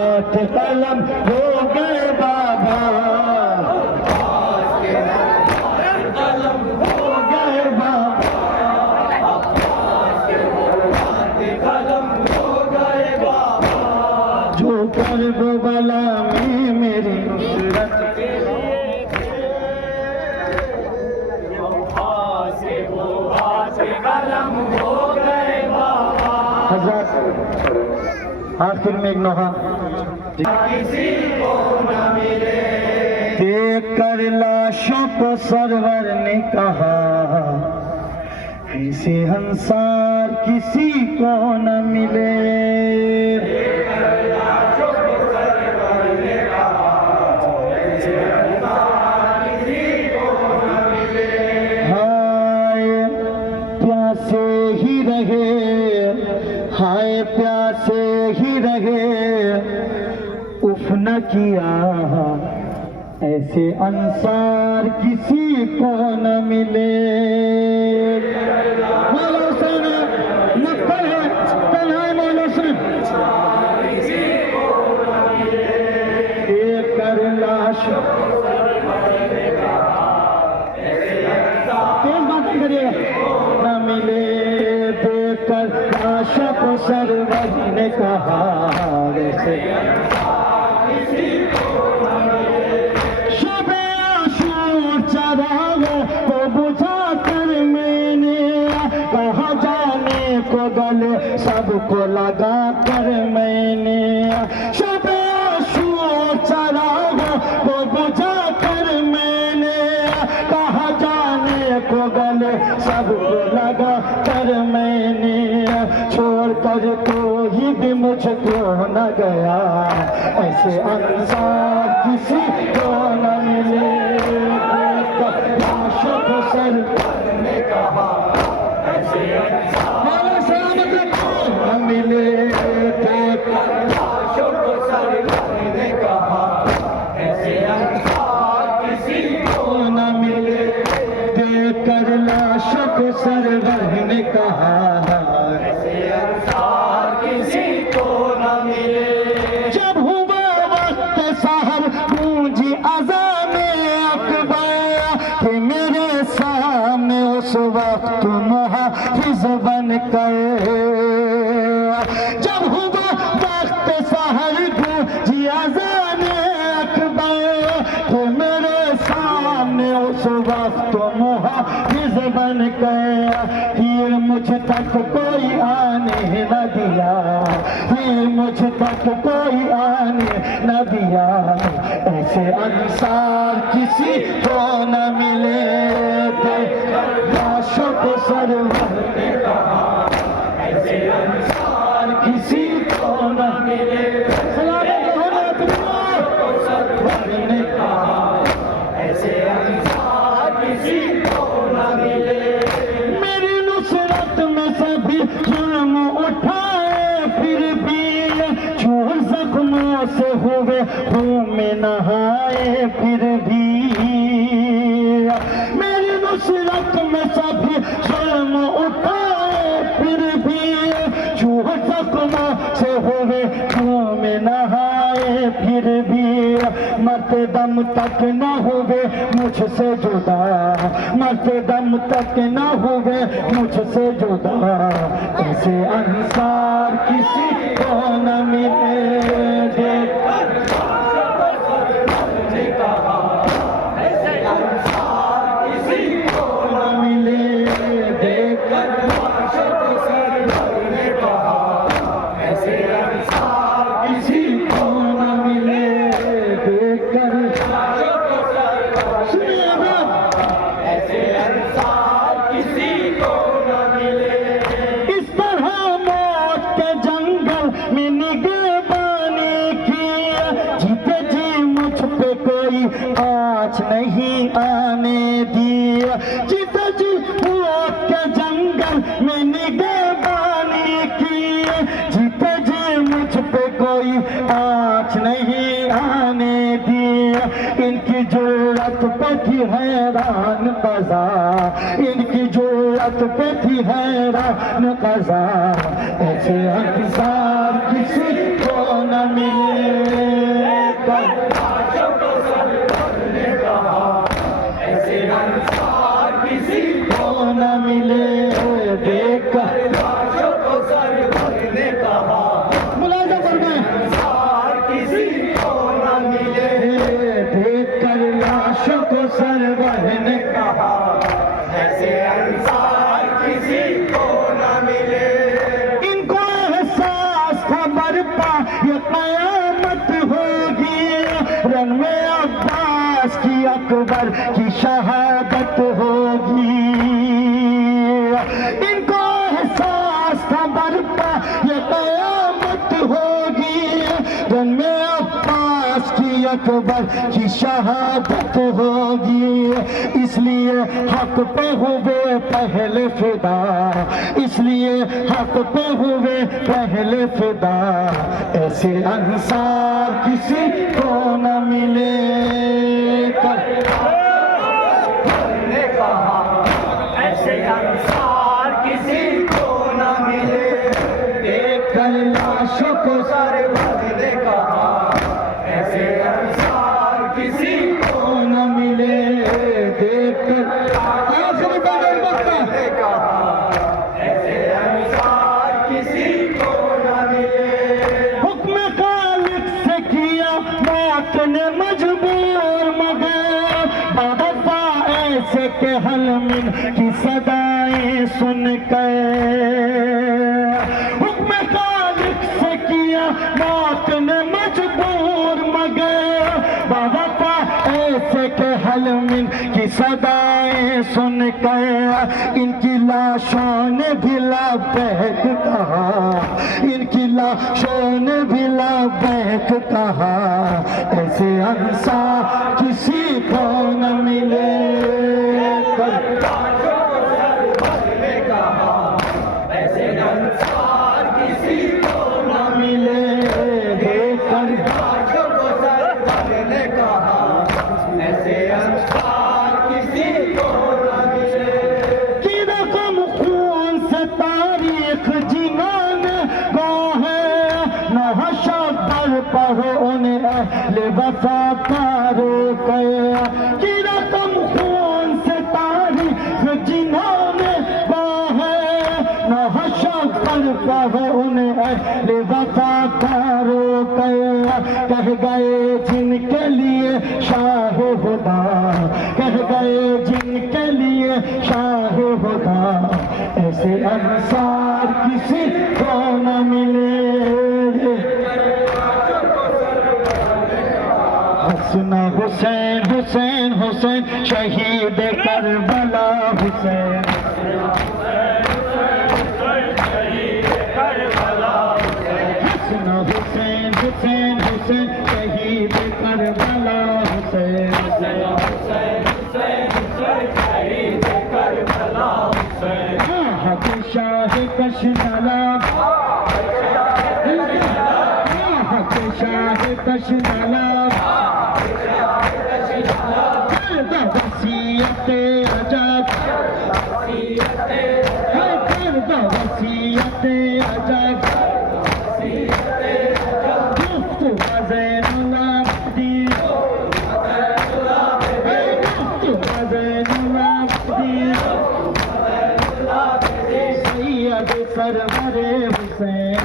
कलम हो गए बाबा, कलम हो गए बाबा, कलम हो गए बाबा। जो कर्ब बला में मेरी नुसरत के कलम हो गए बाबा। हज़रत आखिर में एक नोहा किसी को न मिले, देख कर लाशों को सरवर ने कहा, ऐसे अंसार किसी को न मिले। लाशों को सरवर ने कहा, ऐसे अंसार किसी को न मिले। हाय प्यासे ही रहे, हाय प्यासे ही रहे, उफ न किया, ऐसे अंसार किसी को न मिले। मौला हुसैन नक्कल है, तन्हाई मौला हुसैन, एक कर लाश, तेज बातें करिए, न मिले। देखकर लाशों को सरवर ने कहा, वैसे शबे आशूर चरागों को बुझा कर मैंने कहा, जाने को गले सबको लगा कर मैंने। शबे आशूर चरागों को बुझा कर मैंने कहा, जाने को गले सबको लगा कर मैंने। छोड़ कर कोई भी मुझको न गया, ऐसे अंसार किसी को न मिले। लाशों को सरवर ने कहा, ऐसे अंसार सलामत रखो न मिले। लाशों को सरवर ने कहा, ऐसे अंसार किसी को न मिले। देखकर लाशों को सरवर ने कहा, ऐसे अंसार किसी को न मिले। जब हुआ वक्त सहर गूंजी अज़ाने अकबर, कि मेरे सामने उस वक्त मुहाफिज बनकर। जब हुआ वक्त सहर गूंजी अज़ाने अकबर, कि मेरे सामने उस वक्त मुहाफिज बनकर। फिर मुझ तक कोई आने न दिया, फिर मुझ तक कोई आने न दिया, ऐसे अंसार किसी को न मिले। लाशों को सरवर ने कहा, ऐसे अंसार किसी को न मिले। सलामत होना लाशों को सरवर ने कहा, ऐसे अंसार किसी को न मिले। मेरी नुसरत में सभी जुर्म उठाए, फिर भी चूर जख्मों से हुए खून में नहाए, फिर भी मेरी नुसरत में सभी जुर्म उठाए, फिर भी चूर जख्मों से हुए खून में नहाए, फिर भी मरते दम तक न हुए मुझसे जुदा, मरते दम तक न हुए मुझसे जुदा, ऐसे अंसार किसी को न मिले। ऐसे अंसार किसी को न मिले। देखकर लाशों को सरवर ने कहा, ऐसे अंसार किसी को न मिले। देखकर लाशों को सरवर, ऐसे अंसार किसी को न मिले। इस तरह मौत के जंगल में निगहबानी की, जीते जी मुझ पे कोई आँच नहीं आने दी। जीते जी मौत के जंगल में निगहबानी की, जीते जी मुझ पे कोई आँच नहीं आने दी। इनकी जुर्रत पे थी हैरान कज़ा, इनकी जुर्रत पे थी हैरान कज़ा, ऐसे अंसार किसी को न न मिले, लाशों को सरवर ने कहा, ऐसे अंसार किसी को न मिले। देखकर लाशों को सरवर ने कहा, मुलाज़ा फरमाएं, अंसार किसी को न मिले। देखकर लाशों को सरवर ने कहा, ऐसे अंसार किसी को न मिले। इनको एहसास था बरपा ये क़यामत होगी, रन में अब्बास की अकबर की शहादत होगी। इनको एहसास था बरपा ये क़यामत होगी, रन में अब्बास की अकबर की शहादत होगी। इसलिए हक पे हुए पहले फिदा, इसलिए हक पे हुए पहले फिदा, ऐसे अंसार किसी को न मिले। ने कहा, ऐसे अंसार किसी को न मिले। देखकर लाशों को सरवर ने कहा, ऐसे अंसार किसी को न मिले। देखकर आखिरी बदल ने कहा, ऐसे अंसार किसी को न मिले। हुक्म खालिक से किया मौत ने मजबूर, मगर बाबा ऐसे के हलमिन की सदाएं सुनकर। हुक्म खालिक से किया मौत ने मजबूर, मगर बाबा ऐसे के हलमिन की सदाएं सुनकर। इनकी लाशों ने भी लबैक कहा, इनकी लाशों ने भी लबैक कहा, ऐसे अंसार किसी को न मिले। ऐसे अंसार किसी को न मिले। देखकर लाशों को सरवर ने कहा, ऐसे अंसार किसी को न मिले। कि रकम खून से तारीख जिन्होंने गाहे, न शब्द पर उन्हें अहले वफा पारो गया। कि रकम खून से तारीख जिन्होंने गाहे, न शब्द पर उन्हें अहले वफा पारो गया। कह गए जिनके लिए शाह खुदा, कह गए जिनके लिए शाह खुदा, ऐसे अंसार किसी को न मिले। हसन हुसैन हुसैन हुसैन शहीद करबला हुसैन, हसन हुसैन हुसैन हुसैन शहीद करबला हुसैन, हक शाह कशनला, हक शाह कशनला, वसीयत अजब, वसीयत अजब, मुफ्त ज़ैनुल आबिदीन, मुफ्त ज़ैनुल आबिदीन, सैयद सरवरे हुसैन।